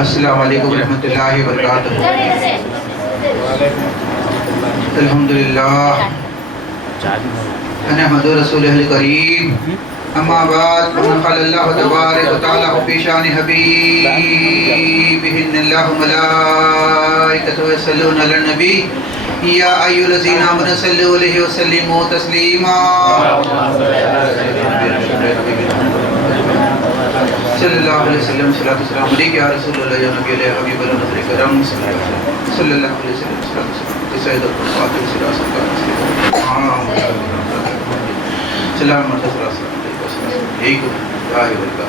السلام علیکم ورحمۃ اللہ وبرکاتہ۔ الحمدللہ نحمد رسول الکریم، اما بعد قال اللہ تبارک و تعالی فی شان حبیبہ ان اللہ ملائکتہ یصلون علی النبی یا ایھا الذین آمنوا صلوا علیہ وسلموا تسلیما۔ صلی اللہ علیہ وسلم صلاۃ والسلام علیک یا رسول اللہ یا نبی اللہ حبیب اللہ نظر کرم صلی اللہ علیہ وسلم صلاۃ والسلام سید الفاطر صلی اللہ علیہ وسلم سلام علیکم ایک لا الہ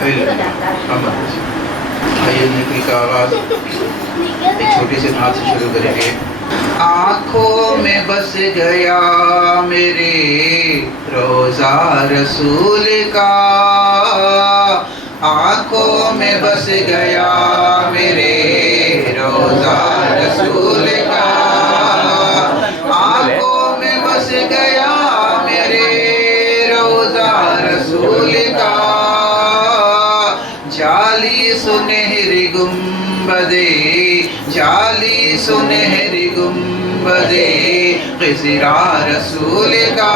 الا اللہ محمد رسول اللہ۔ آئیے نکل کا آغاز ایک چھوٹی سے نعت سے شروع کریں گے۔ آنکھوں میں بس گیا میرے روضہ رسول کا، آنکھوں میں بس گیا میرے روضہ رسول کا، آنکھوں میں بس گیا میرے روضہ رسول کا، جالی سنہری گنبدے جالی سنہری گنبدے خضرا رسول کا،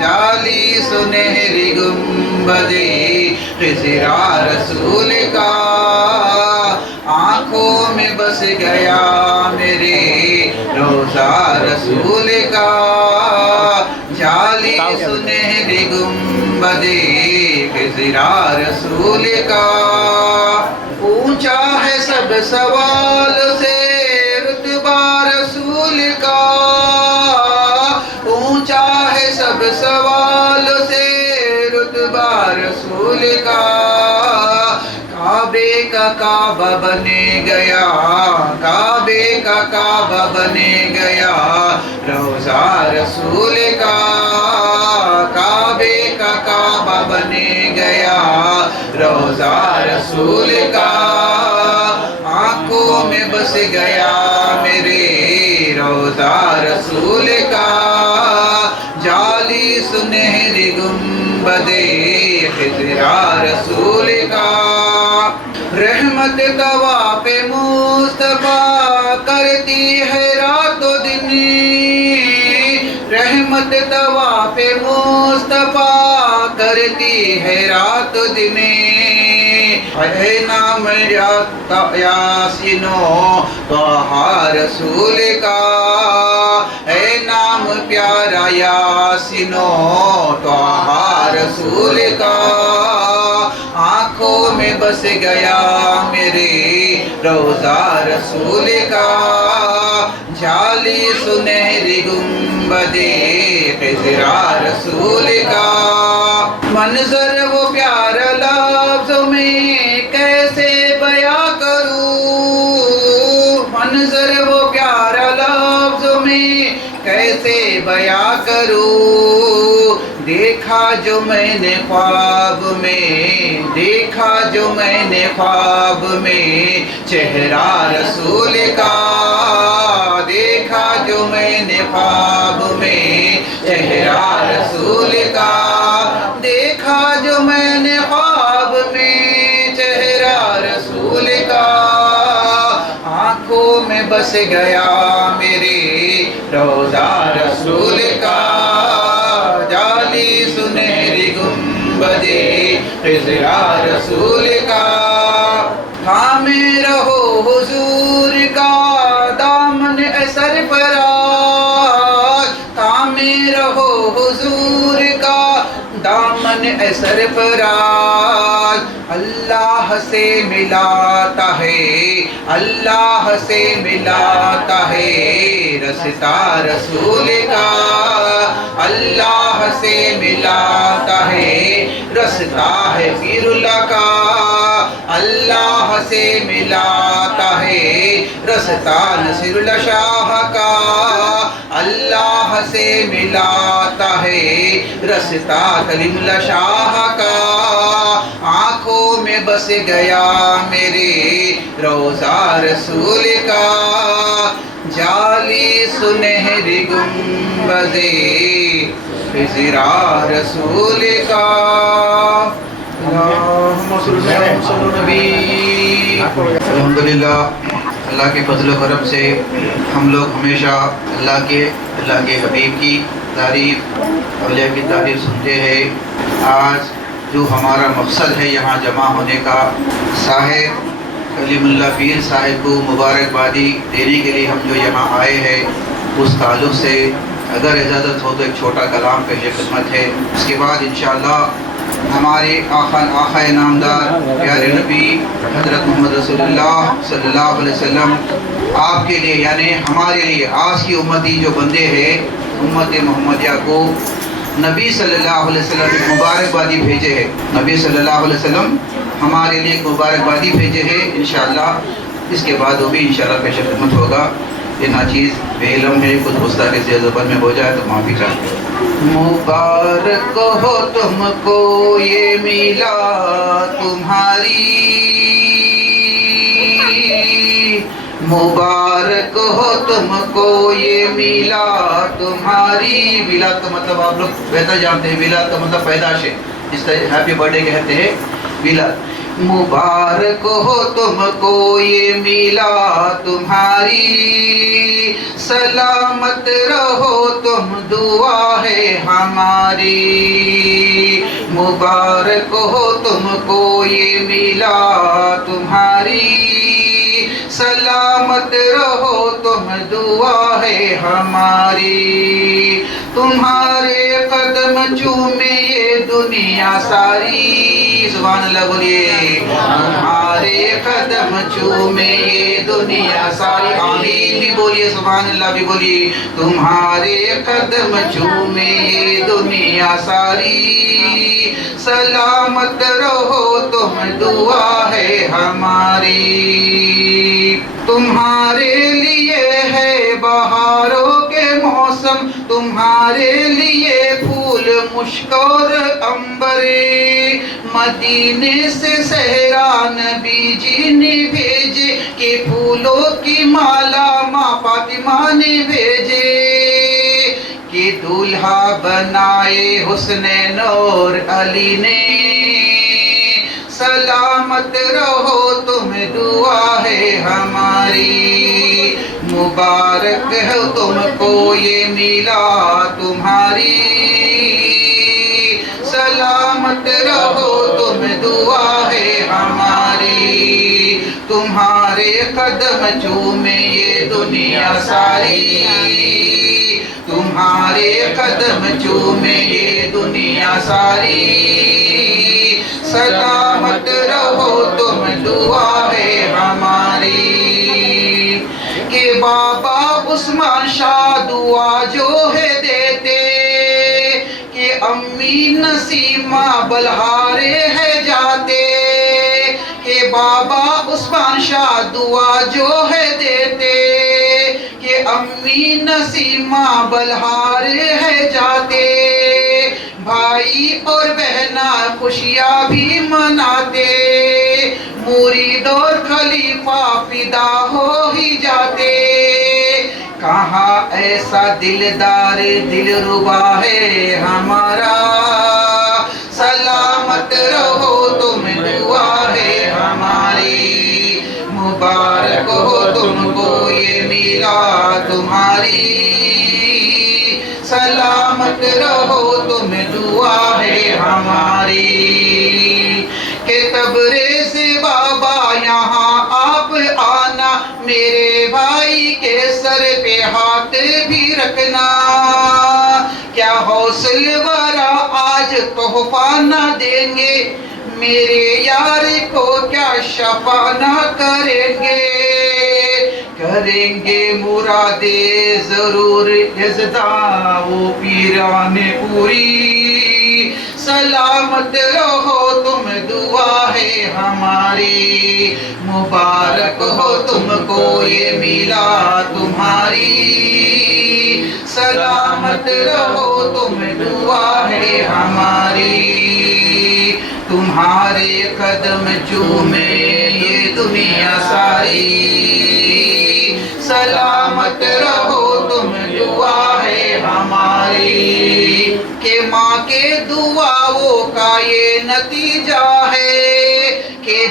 جالی سنہری گنبدے خضرا رسول کا، آنکھوں میں بس گیا میرے روضہ رسول کا، جالی سنہری گنبدے خضرا رسول کا، اونچا ہے سب سوال سے رتبہ رسول کا، اونچا ہے سب سوال سے رتبہ رسول کا، کعبے کا کعبہ بنے گیا کعبے کا کعبہ بنے گیا روضہ رسول کا، کعبے کا کعبہ بنے گیا روضہ رسول کا، آنکھوں میں بس گیا میرے روضہ رسول کا، جالی سنہری گنبدے خضرا رسول کا، رحمت طواف مصطفیٰ کرتی ہے رات و دن، رحمت طواف مصطفیٰ کرتی ہے رات و دن، اے نام یاسینو طٰہٰ رسول کا، اے نام پیارا یاسینو طٰہٰ رسول کا، آنکھوں میں بس گیا میرے روضہ رسول کا، جالی سنہری گنبدے خضرا رسول کا، منظر وہ پیارا لفظوں میں کیسے بیاں کروں، منظر وہ پیارا لفظوں میں کیسے بیاں کروں، دیکھا جو میں نے خواب میں دیکھا جو میں نے خواب میں چہرہ رسول کا، دیکھا جو میں نے خواب میں چہرہ رسول کا، دیکھا جو میں نے خواب میں چہرہ رسول کا، آنکھوں میں بس گیا میرے روضہ رسول کا، جالی سنہری گنبدے خضرا رسول کا، تھامے رہو حضور کا دامن اے سرفراز، تھامے رہو حضور کا دامن اے سرفراز، اللہ سے ملاتا ہے اللہ سے ملاتا ہے رستا رسول کا، اللہ سے ملاتا ہے رستا ہے پیر اللہ کا، اللہ سے ملاتا ہے رستا نصیر اللہ شاہ کا، اللہ سے ملاتا ہے رستا کلیم اللہ شاہ کا، آنکھوں میں بس گیا میرے روضہ رسول کا، جالی سنہری گنبدے خضرا رسول کا، اللہم الحمدللہ اللہ کے فضل و کرم سے ہم لوگ ہمیشہ اللہ کے حبیب کی تعریف اولیاء کی تعریف سنتے ہیں. آج جو ہمارا مقصد ہے یہاں جمع ہونے کا، صاحب کلیم اللہ پیر صاحب کو مبارکبادی دینے کے لیے ہم جو یہاں آئے ہیں، اس تعلق سے اگر اجازت ہو تو ایک چھوٹا کلام پیش خدمت ہے. اس کے بعد انشاءاللہ ہمارے آقا نامدار پیارے نبی حضرت محمد رسول اللہ صلی اللہ علیہ وسلم آپ کے لیے یعنی ہمارے لیے آج کی امتی جو بندے ہیں امت محمدیہ کو نبی صلی اللہ علیہ وسلم ایک مبارکبادی بھیجے ہیں. نبی صلی اللہ علیہ وسلم ہمارے لیے ایک مبارکبادی بھیجے ہیں. انشاءاللہ اس کے بعد وہ بھی انشاءاللہ پیش خدمت ہوگا. یہ ناچیز بے علم ہے، کچھ گستاخی سے زبان میں ہو جائے تو معافی چاہتے ہیں. مبارک ہو تم کو یہ میلا تمہاری، مبارک ہو تم کو یہ میلا تمہاری. میلاد کا مطلب آپ لوگ بہتر جانتے ہیں، میلاد کا مطلب پیدائش ہے، جس طرح ہیپی برتھ ڈے کہتے ہیں میلاد. مبارک ہو تم کو یہ میلا تمہاری، سلامت رہو تم دعا ہے ہماری. مبارک ہو تم کو یہ میلا تمہاری، سلامت رہو تم دعا ہے ہماری. تمہارے قدم چومے یہ دنیا ساری. سبحان اللہ بولیے. تمہارے قدم چومے یہ دنیا ساری. آمین بھی بولیے، سبحان اللہ بھی بولیے. تمہارے قدم چومے یہ دنیا ساری، سلامت رہو تم دعا ہے ہماری. تمہارے لیے ہے بہاروں کے موسم، تمہارے لیے پھول مشک اور عنبر. مدینے سے صحرا نبی جی نے بھیجے کہ پھولوں کی مالا ماں فاطمہ نے بھیجے. کہ دولہا بنائے حسنین اور علی نے، سلامت رہو تم دعا ہے ہماری. مبارک ہے تم کو یہ میلا تمہاری، سلامت رہو تم دعا ہے ہماری. تمہارے قدم چومے یہ دنیا ساری، تمہارے قدم چومے یہ دنیا ساری، سلامت رہو تم دعا ہے ہماری. کہ بابا عثمان شاہ دعا جو ہے دیتے، کہ امی نسیمہ بلہارے ہے جاتے. کہ بابا عثمان شاہ دعا جو ہے دیتے، کہ امی نسیمہ بلہارے ہے جاتے. بھائی اور بہنا خوشیاں بھی مناتے، مرید اور خلیفہ فدا ہو ہی جاتے. کہاں ایسا دلدار دلربا ہے ہمارا، سلامت رہو تم دعا ہے ہماری. مبارک ہو تم کو یہ میلا تمہاری، سلامت رہو تم دعا ہے ہماری. کہ تبریز بابا یہاں آپ آنا، میرے بھائی کے سر پہ ہاتھ بھی رکھنا. کیا حوصلہ ورا آج تحفہ نہ دیں گے، میرے یار کو کیا شفا نہ کریں گے. کریں گے مرادیں ضرور یزداں وہ پیران پوری. سلامت رہو تم دعا ہے ہماری. مبارک ہو تم کو یہ میلا تمہاری، سلامت رہو تم دعا ہے ہماری. تمہارے قدم چومے یہ دنیا ساری، سلامت رہو تم دعا ہے ہماری. کہ ماں کے دعاؤں کا یہ نتیجہ ہے،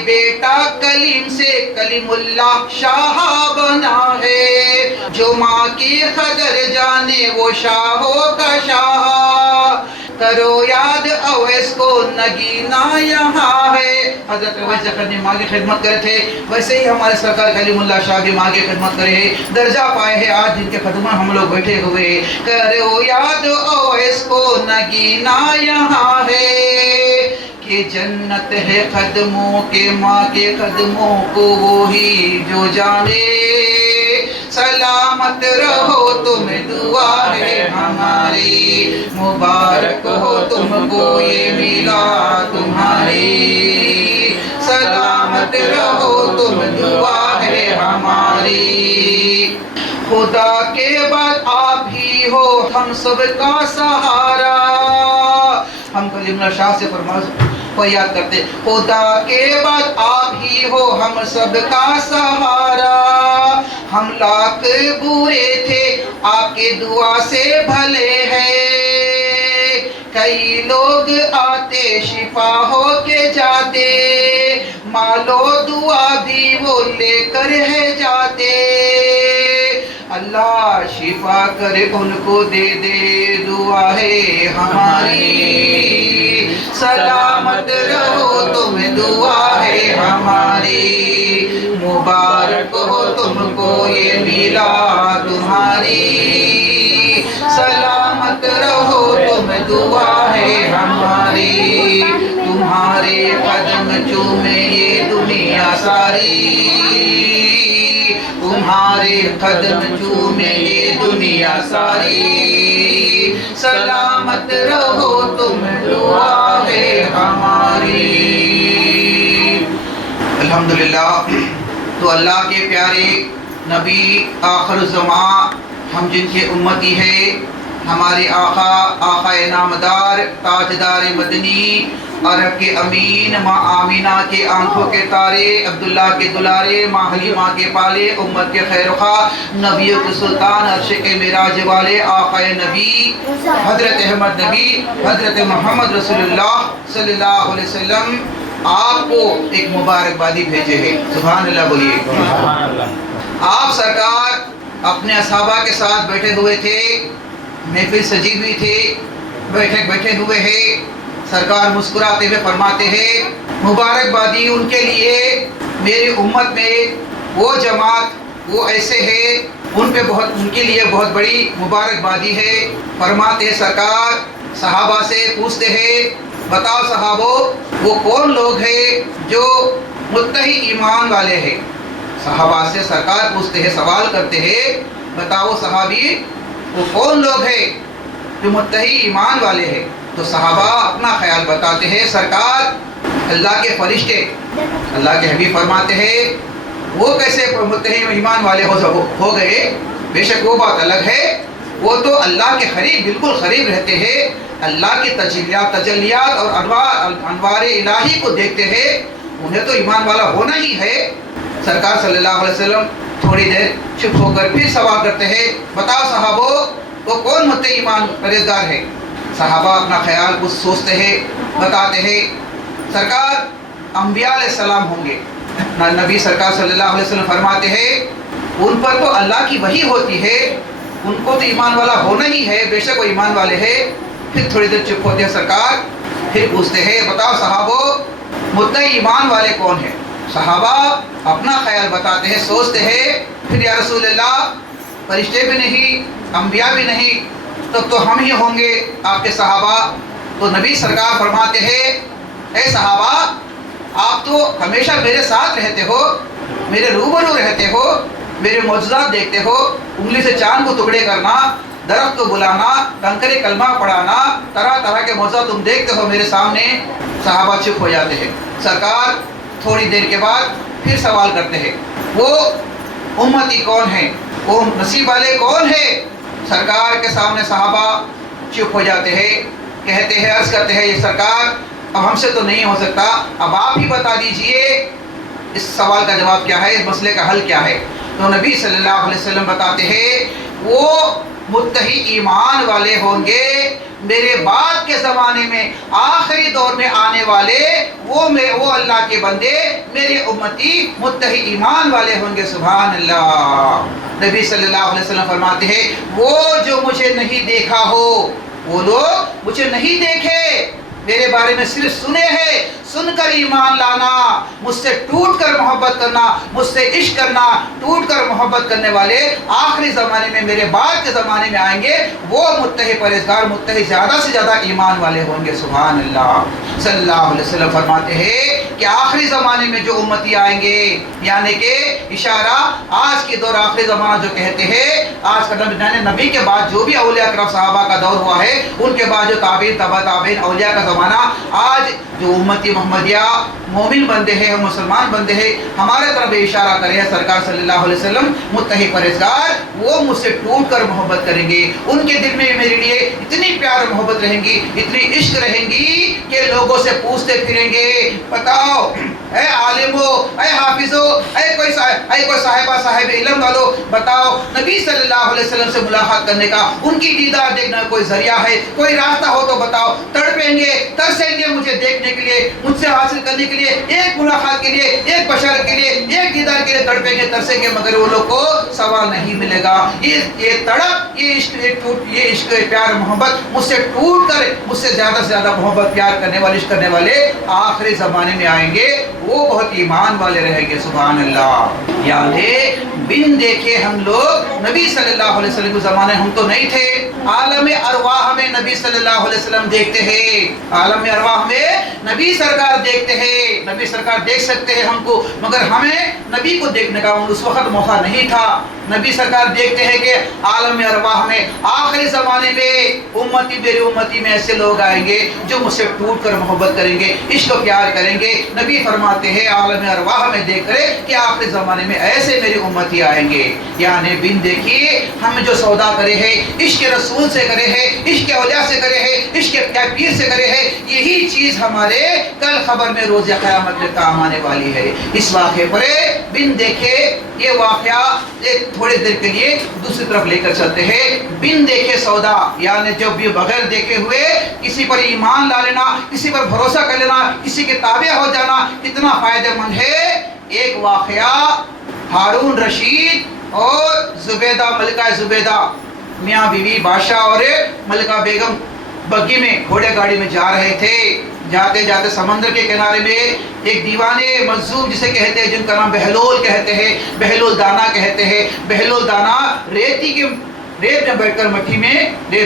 بیٹا کلیم سے کلیم اللہ شاہ بنا ہے، جو ماں کی قدر جانے وہ شاہوں کا شاہ، کرو یاد اویس کو نگینا یہاں ہے۔ حضرت اویس زکرنی ماں کی خدمت کرے تھے، ویسے ہی ہمارے سرکار کلیم اللہ شاہ بھی ماں کی خدمت کرے، درجہ پائے ہیں آج جن کے قدموں ہم لوگ بیٹھے ہوئے۔ کرو یاد اویس کو نگینا یہاں ہے، کہ جنت ہے قدموں کے، ماں کے قدموں کو وہی جو جانے، سلامت رہو تم دعا ہے ہماری، مبارک ہو تم کو یہ میلاد تمہاری، سلامت رہو تم دعا ہے ہماری۔ خدا کے بعد آپ ہی ہو ہم سب کا سہارا، ہم کلیم اللہ شاہ سے کو یاد کرتے، خدا کے بعد آپ ہی ہو ہم سب کا سہارا، ہم لاکھ برے تھے آپ کے دعا سے بھلے ہیں، کئی لوگ آتے شفا ہو کے جاتے، مالو دعا بھی وہ لے کر ہے جاتے، اللہ شفا کرے ان کو دے دے دعا ہے ہماری، سلامت رہو تم دعا ہے ہماری، مبارک ہو تم کو یہ میلاد تمہاری، سلامت رہو تم دعا ہے ہماری، تمہارے قدم چومے یہ دنیا ساری، تمہارے قدم چومے یہ دنیا ساری، سلامت رہو تم دعا ہے ہماری۔ الحمدللہ، تو اللہ کے پیارے نبی آخر الزمان، ہم جن کے امتی ہیں، ہمارے آقا نامدار تاجدار مدنی، عرب کے امین، ماں آمینہ کے آنکھوں کے تارے، عبداللہ کے دلارے، ماں حلیمہ کے پالے، امت کے خیر خواہ، نبیوں کے سلطان، عرش کے معراج والے آقا نبی حضرت احمد نبی حضرت محمد رسول اللہ صلی اللہ علیہ وسلم آپ کو ایک مبارکبادی بھیجے ہیں۔ سبحان اللہ بولیے۔ آپ سرکار اپنے اصحابہ کے ساتھ بیٹھے ہوئے تھے، محفل سجی ہوئی تھی، بیٹھے ہوئے ہیں، سرکار مسکراتے ہوئے فرماتے ہیں مبارکبادی ان کے لیے، میری امت میں وہ جماعت وہ ایسے ہیں ان کے لیے بہت بڑی مبارکبادی ہے۔ فرماتے ہیں سرکار صحابہ سے پوچھتے ہیں، بتاؤ صحابو وہ کون لوگ ہیں جو متحی ایمان والے ہیں؟ صحابہ سے سرکار پوچھتے ہیں، سوال کرتے ہیں، بتاؤ صحابی وہ کون لوگ ہیں جو متحی ایمان والے ہیں؟ تو صحابہ اپنا خیال بتاتے ہیں، سرکار اللہ کے فرشتے، اللہ کے حبیب فرماتے ہیں وہ کیسے متحی ایمان والے ہو گئے؟ بے شک وہ بات الگ ہے، وہ تو اللہ کے قریب بالکل قریب رہتے ہیں، اللہ کی تجلیات اور انوار الہی کو دیکھتے ہیں، انہیں تو ایمان والا ہونا ہی ہے۔ سرکار صلی اللہ علیہ وسلم تھوڑی دیر چپ ہو کر پھر سوال کرتے ہیں، بتاؤ صحابو وہ کون متحی ایمان پرہیزگار ہے؟ صحابہ اپنا خیال کچھ سوچتے ہیں، بتاتے ہیں، سرکار انبیاء علیہ السلام ہوں گے۔ نبی سرکار صلی اللہ علیہ وسلم فرماتے ہیں ان پر تو اللہ کی وحی ہوتی ہے، ان کو تو ایمان والا ہونا ہی ہے، بے شک وہ ایمان والے ہیں۔ پھر تھوڑی دیر چپ ہوتے ہیں سرکار، پھر پوچھتے ہیں، بتاؤ صحابو متحی ایمان والے کون ہیں؟ صحابہ اپنا خیال بتاتے ہیں، سوچتے ہیں، پھر یا رسول اللہ فرشتے بھی نہیں، انبیاء بھی نہیں، تب تو ہم ہی ہوں گے آپ کے صحابہ۔ تو نبی سرکار فرماتے ہیں، اے صحابہ آپ تو ہمیشہ میرے ساتھ رہتے ہو، میرے روبرو رہتے ہو، میرے معجزات دیکھتے ہو، انگلی سے چاند کو ٹکڑے کرنا، درخت کو بلانا، کنکرے کلمہ پڑھانا، طرح طرح کے معجزات تم دیکھتے ہو میرے سامنے۔ صحابہ چپ ہو جاتے ہیں۔ سرکار تھوڑی دیر کے بعد پھر سوال کرتے ہیں، وہ امتی کون ہیں، وہ نصیب والے کون ہیں؟ سرکار کے سامنے صحابہ چپ ہو جاتے ہیں، کہتے ہیں، عرض کرتے ہیں، یہ سرکار اب ہم سے تو نہیں ہو سکتا، اب آپ ہی بتا دیجئے اس سوال کا جواب کیا ہے، اس مسئلے کا حل کیا ہے۔ تو نبی صلی اللہ علیہ وسلم بتاتے ہیں وہ متحی ایمان والے ہوں گے میرے بعد کے زمانے میں آخری دور میں آنے والے وہ اللہ کے بندے میرے امتی متحد ایمان والے ہوں گے. سبحان اللہ. نبی صلی اللہ علیہ وسلم فرماتے ہیں وہ جو مجھے نہیں دیکھا ہو، وہ لوگ مجھے نہیں دیکھے، میرے بارے میں صرف سنے ہیں، سن کر ایمان لانا، مجھ سے ٹوٹ کر محبت کرنا، مجھ سے عشق کرنا، ٹوٹ کر محبت کرنے والے آخری زمانے میں میرے بعد کے زمانے میں آئیں گے، وہ متحد پرہیزگار، متحد زیادہ سے زیادہ ایمان والے ہوں گے. سبحان اللہ. صلی اللہ علیہ وسلم فرماتے ہیں کہ آخری زمانے میں جو امتی آئیں گے، یعنی کہ اشارہ آج کے دور آخری زمانہ جو کہتے ہیں، آج کا نبی کے بعد جو بھی اولیاء کرام صحابہ کا دور ہوا ہے، ان کے بعد جو تابعین تبع تابعین اولیاء کا زمانہ، آج جو امتی محمدیہ مومن بندے ہیں، مسلمان بندے ہیں، ہمارے طرف اشارہ کرے ہیں سرکار صلی اللہ علیہ وسلم متحد پرہیزگار، وہ مجھ سے ٹوٹ کر محبت کریں گے. ان کے دل میں میرے لیے اتنی پیار محبت رہیں گی، اتنی عشق رہیں گی کہ لوگوں سے پوچھتے پھریں گے، بتاؤ اے عالمو، اے حافظو، اے کوئی صاحبہ صاحب علم والو، بتاؤ نبی صلی اللہ علیہ وسلم سے ملاقات کرنے کا، ان کی دیدار دیکھنا کوئی ذریعہ ہے، کوئی راستہ ہو تو بتاؤ. تڑپیں گے، ترسیں گے مجھے دیکھنے کے لیے، مجھ سے حاصل کرنے کے لیے، ایک ملاقات کے لیے، ایک بشارت کے لیے، ایک دیدار کے لیے تڑپیں گے، ترسیں گے، مگر وہ لوگ کو سوال نہیں ملے گا. یہ تڑپ، یہ عشق پیار محبت مجھ سے ٹوٹ کر مجھ سے زیادہ محبت پیار کرنے والے، عشق کرنے والے آخری زمانے میں آئیں گے، وہ بہت ایمان والے رہیں گے. سبحان اللہ. یعنی بن دیکھے ہم لوگ نبی صلی اللہ علیہ وسلم کے زمانے ہم تو نہیں تھے، عالم ارواح میں نبی صلی اللہ علیہ وسلم دیکھتے ہیں، عالم ارواح میں نبی سرکار دیکھتے ہیں، نبی سرکار دیکھ سکتے ہیں ہم کو، مگر ہمیں نبی کو دیکھنے کا اس وقت موقع نہیں تھا. نبی سرکار دیکھتے ہیں کہ عالم ارواح میں آخری زمانے میں امتی میری امتی میں ایسے لوگ آئیں گے جو مجھ سے ٹوٹ کر محبت کریں گے، عشق و پیار کریں گے. نبی فرماتے ہیں عالم ارواح میں دیکھ کر کہ آخری زمانے میں ایسے میری امتی آئیں گے. یعنی بن دیکھیے ہم جو سودا کرے ہیں، عشق رسول سے کرے ہیں، عشق اولیاء سے کرے ہیں، عشق پیر سے کرے ہیں، یہی چیز ہمارے کل خبر میں روز قیامت میں کام آنے والی ہے. اس واقعے پر بن دیکھے یہ واقعہ تھوڑی دیر کے لیے دوسری طرف لے کر چلتے ہیں. بن دیکھے سودا، یعنی جو بھی بغیر دیکھے ہوئے کسی پر ایمان لا لینا، کسی پر بھروسہ کر لینا، کسی کے تابع ہو جانا کتنا فائدہ مند ہے. ایک واقعہ ہارون رشید اور زبیدہ، ملکہ زبیدہ، میاں بیوی بادشاہ اور ملکہ بیگم بگی میں گھوڑے گاڑی میں جا رہے تھے. جاتے جاتے سمندر کے کنارے میں ایک دیوانے مظلوم جسے کہتے ہیں، جن کا نام بہلول کہتے ہیں، بہلول دانا کہتے ہیں. بہلول دانا ریت میں بیٹھ کر، مٹی میں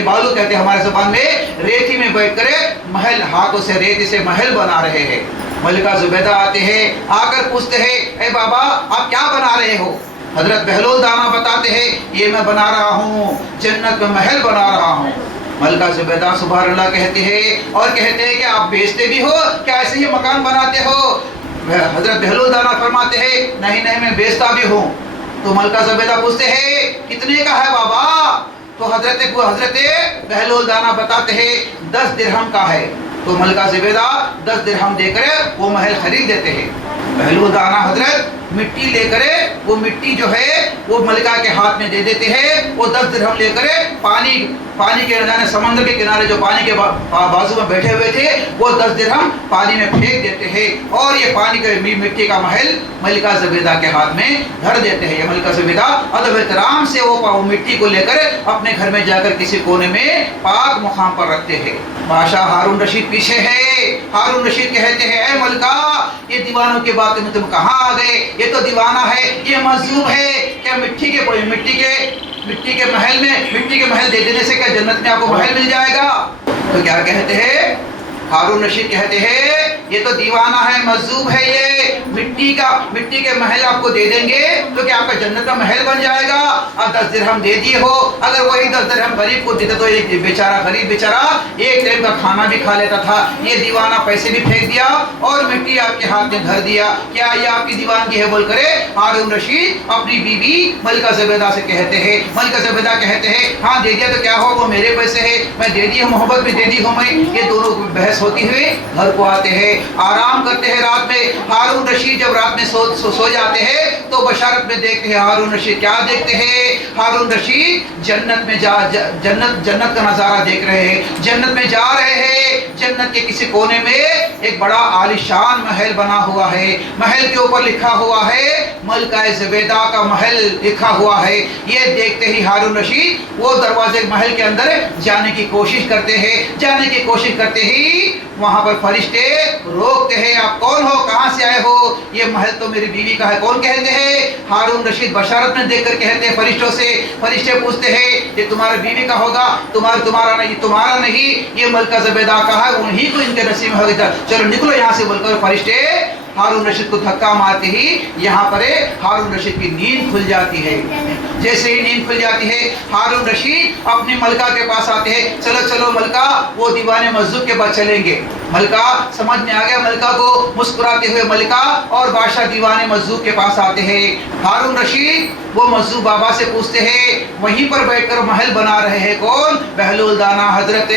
بالو کہتے ہیں ہمارے زبان میں، ریتی میں بیٹھ کر محل، ہاتھوں سے ریتی سے محل بنا رہے ہیں. ملکہ زبیدہ آتے ہیں، آ کر پوچھتے ہیں اے بابا آپ کیا بنا رہے ہو؟ حضرت بہلول دانا بتاتے ہیں یہ میں بنا رہا ہوں، جنت میں محل بنا رہا ہوں. ملکہ زبیدہ سبحان اللہ کہتے ہیں اور کہتے ہیں کہ آپ بیچتے بھی ہو کیا ایسے ہی مکان بناتے ہو؟ حضرت بہلول دانا فرماتے ہیں نہیں میں بیچتا بھی ہوں. تو ملکہ زبیدہ پوچھتے ہیں کتنے کا ہے بابا؟ تو حضرت بہلول دانا بتاتے ہیں 10 درہم کا ہے. تو ملکہ زبیدہ 10 درہم دے کر وہ محل خرید دیتے ہیں. بہلول دانا حضرت مٹی لے کر، وہ مٹی جو ہے وہ ملکہ کے ہاتھ میں دے دیتے ہیں. وہ 10 درہم لے کر پانی کے سمندر کے کنارے جو پانی کے بازو میں بیٹھے ہوئے تھے، وہ 10 درہم پانی میں پھینک دیتے ہیں اور یہ پانی کے مٹی کا محل ملکہ زبیدہ کے ہاتھ میں دھر دیتے ہیں. یہ ملکہ زبیدہ ادب احترام سے وہ مٹی کو لے کر اپنے گھر میں جا کر کسی کونے میں پاک مقام پر رکھتے ہیں. بادشاہ ہارون رشید پیچھے ہے. ہارون رشید کہتے ہیں اے ملکہ یہ دیوانوں کی باتیں میں تم کہاں آ گئے؟ یہ تو دیوانہ ہے، یہ مظلوم ہے. کیا مٹی کے محل دے دینے سے کیا جنت میں آپ کو محل مل جائے گا؟ تو کیا کہتے ہیں ہارون رشید؟ کہتے ہیں یہ تو دیوانہ ہے، مظلوم ہے، یہ مٹی کے محل آپ کو دے دیں گے تو کیا آپ کا جنت کا محل بن جائے گا؟ آپ 10 درہم دے دیے ہو، اگر وہی 10 درہم غریب کو دیتے تو ایک غریب بیچارہ ایک ٹائم کا کھانا بھی کھا لیتا تھا. یہ دیوانہ پیسے بھی پھینک دیا اور مٹی آپ کے ہاتھ میں دھر دیا. کیا یہ آپ کی دیوانگی ہے؟ بول کرے ہارون رشید اپنی بیوی ملکہ زبیدہ سے کہتے ہیں. ملکہ زبیدہ کہتے ہیں ہاں دے دیا تو کیا ہو، وہ میرے پیسے ہیں، میں دے دی ہوں، محبت بھی دے دی ہوں میں. یہ دونوں بحث ہوتی ہوئی گھر کو آتے ہیں، آرام کرتے ہیں رات میں. ہارون رشید جب رات میں سو جاتے ہیں تو بشارت میں دیکھتے ہیں ہارون رشید کیا دیکھتے ہیں؟ ہارون رشید جنت میں جنت کا نظارہ دیکھ رہے ہیں، جنت میں جا رہے ہیں، جنت کے کسی کونے میں ایک بڑا عالیشان محل بنا ہوا ہے، محل کے اوپر لکھا ہوا ہے ملکہ زبیدہ کا محل لکھا ہوا ہے۔ یہ دیکھتے ہی ہارون رشید وہ دروازے محل کے اندر جانے کی کوشش کرتے ہیں، جانے کی کوشش کرتے ہی وہاں پر فرشتے روکتے ہیں، آپ کون ہو، کہاں سے آئے ہو؟ یہ محل تو میری بیوی کا ہے۔ کون کہتے ہیں؟ ہارون رشید بشارت میں دیکھ کر کہتے ہیں فرشتوں سے، فرشتے پوچھتے ہیں یہ تمہارے بیوی کا ہوگا؟ تمہارا نہیں، یہ ملکہ زبیدہ کا ہے، انہی کو ان کے نصیب میں ہوگا، چلو نکلو یہاں سے بول کر فرشتے ہارون رشید کو دھکا مارتے ہی یہاں پر ہارون رشید کی نیند کھل جاتی ہے۔ جیسے ہی نیند کھل جاتی ہے ہارون رشید اپنی ملکہ کے پاس آتے ہیں، چلو چلو ملکہ، وہ دیوان مسجد کے بعد چلیں گے۔ ملکہ سمجھ میں آ گیا ملکہ کو، مسکراتے ہوئے ملکہ اور بادشاہ دیوان مسجد کے پاس آتے ہیں۔ ہارون رشید وہ مسجد بابا سے پوچھتے ہیں، وہیں پر بیٹھ کر محل بنا رہے ہیں کون؟ بہلول دانا حضرت۔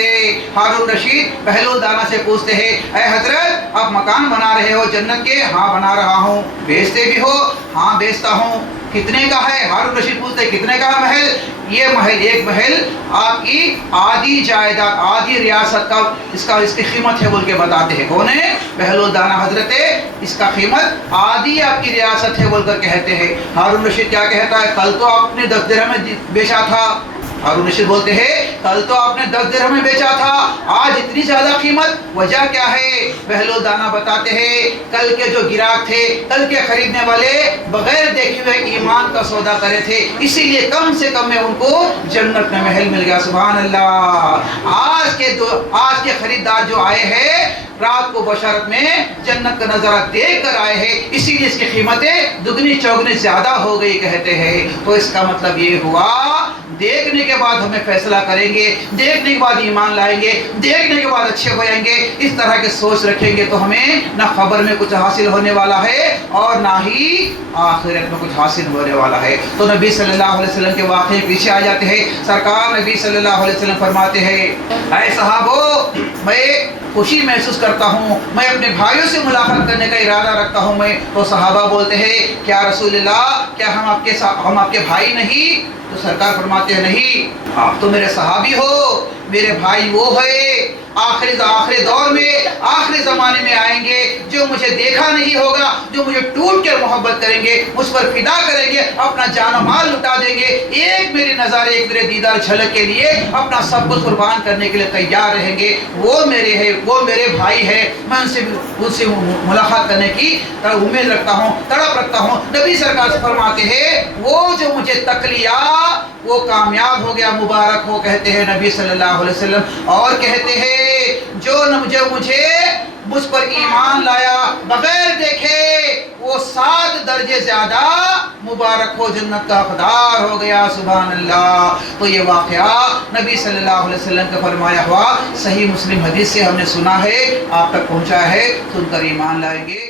ہارون رشید بہلول دانا سے پوچھتے ہیں اے حضرت آپ مکان بنا رہے ہو جنت کے؟ ہاں بنا رہا ہوں۔ بیچتے بھی ہو؟ ہاں بیچتا ہوں۔ کتنے کا ہے؟ ہارون رشید پوچھتے ہیں کتنے کا ہے محل؟ یہ محل، ایک محل آپ کی آدھی جائیداد، آدھی ریاست کا اس کی قیمت ہے بول کے بتاتے ہیں۔ کون ہے؟ بہلول دانا حضرت، اس کا قیمت آدھی آپ کی ریاست ہے بول کر کہتے ہیں۔ ہارون رشید کیا کہتا ہے؟ کل تو آپ نے 10 درہم میں بیچا تھا۔ ہارون رشید بولتے ہیں کل تو آپ نے 10 درہم میں بیچا تھا، آج اتنی زیادہ قیمت، وجہ کیا ہے؟ بہلول دانا بتاتے ہیں کل کے جو گراہک تھے، کل کے خریدنے والے بغیر دیکھے ہوئے ایمان کا سودا کرے تھے، اسی لیے کم سے کم میں ان کو جنت میں محل مل گیا۔ سبحان اللہ۔ آج کے خریدار جو آئے ہیں رات کو بشارت میں جنت کا نظارہ دیکھ کر آئے ہیں، اسی لیے اس کی قیمتیں دگنی چوگنی زیادہ ہو گئی کہتے ہیں۔ تو اس کا مطلب یہ ہوا دیکھنے کے بعد ہمیں فیصلہ کریں گے، دیکھنے کے بعد ایمان لائیں گے، دیکھنے کے بعد اچھے ہو جائیں گے۔ اس طرح کے سوچ رکھیں گے تو ہمیں نہ خبر میں کچھ حاصل ہونے والا ہے اور نہ ہی آخرت میں کچھ حاصل ہونے والا ہے۔ تو نبی صلی اللہ علیہ وسلم کے واقعے پیچھے آ جاتے ہیں۔ سرکار نبی صلی اللہ علیہ وسلم فرماتے ہیں اے صحابو، میں خوشی محسوس کرتا ہوں، میں اپنے بھائیوں سے ملاقات کرنے کا ارادہ رکھتا ہوں میں۔ تو صحابہ بولتے ہیں کیا رسول اللہ، کیا ہم آپ کے بھائی نہیں؟ تو سرکار فرماتے ہیں نہیں، آپ تو میرے صحابی ہو، میرے بھائی وہ ہے آخری دور میں، آخری زمانے میں آئیں گے جو مجھے دیکھا نہیں ہوگا، جو مجھے ٹوٹ کر محبت کریں گے، مجھ پر فدا کریں گے، اپنا جان و مال لٹا دیں گے، ایک میرے نظارے، ایک میرے دیدار جھلک کے لیے اپنا سب کچھ قربان کرنے کے لیے تیار رہیں گے۔ وہ میرے ہیں، وہ میرے بھائی ہیں، میں ان سے ملاقات کرنے کی امید رکھتا ہوں، تڑپ رکھتا ہوں۔ نبی سرکار فرماتے ہیں وہ جو مجھے تک لیا وہ کامیاب ہو گیا، مبارک ہو، کہتے ہیں نبی صلی اللہ علیہ وسلم۔ اور کہتے ہیں جو مجھے مجھ پر ایمان لایا بغیر دیکھے وہ 7 درجے زیادہ مبارک ہو، جنت کا حقدار ہو گیا۔ سبحان اللہ۔ تو یہ واقعہ نبی صلی اللہ علیہ وسلم کا فرمایا ہوا صحیح مسلم حدیث سے ہم نے سنا ہے، آپ تک پہنچا ہے، سن کر ایمان لائیں گے۔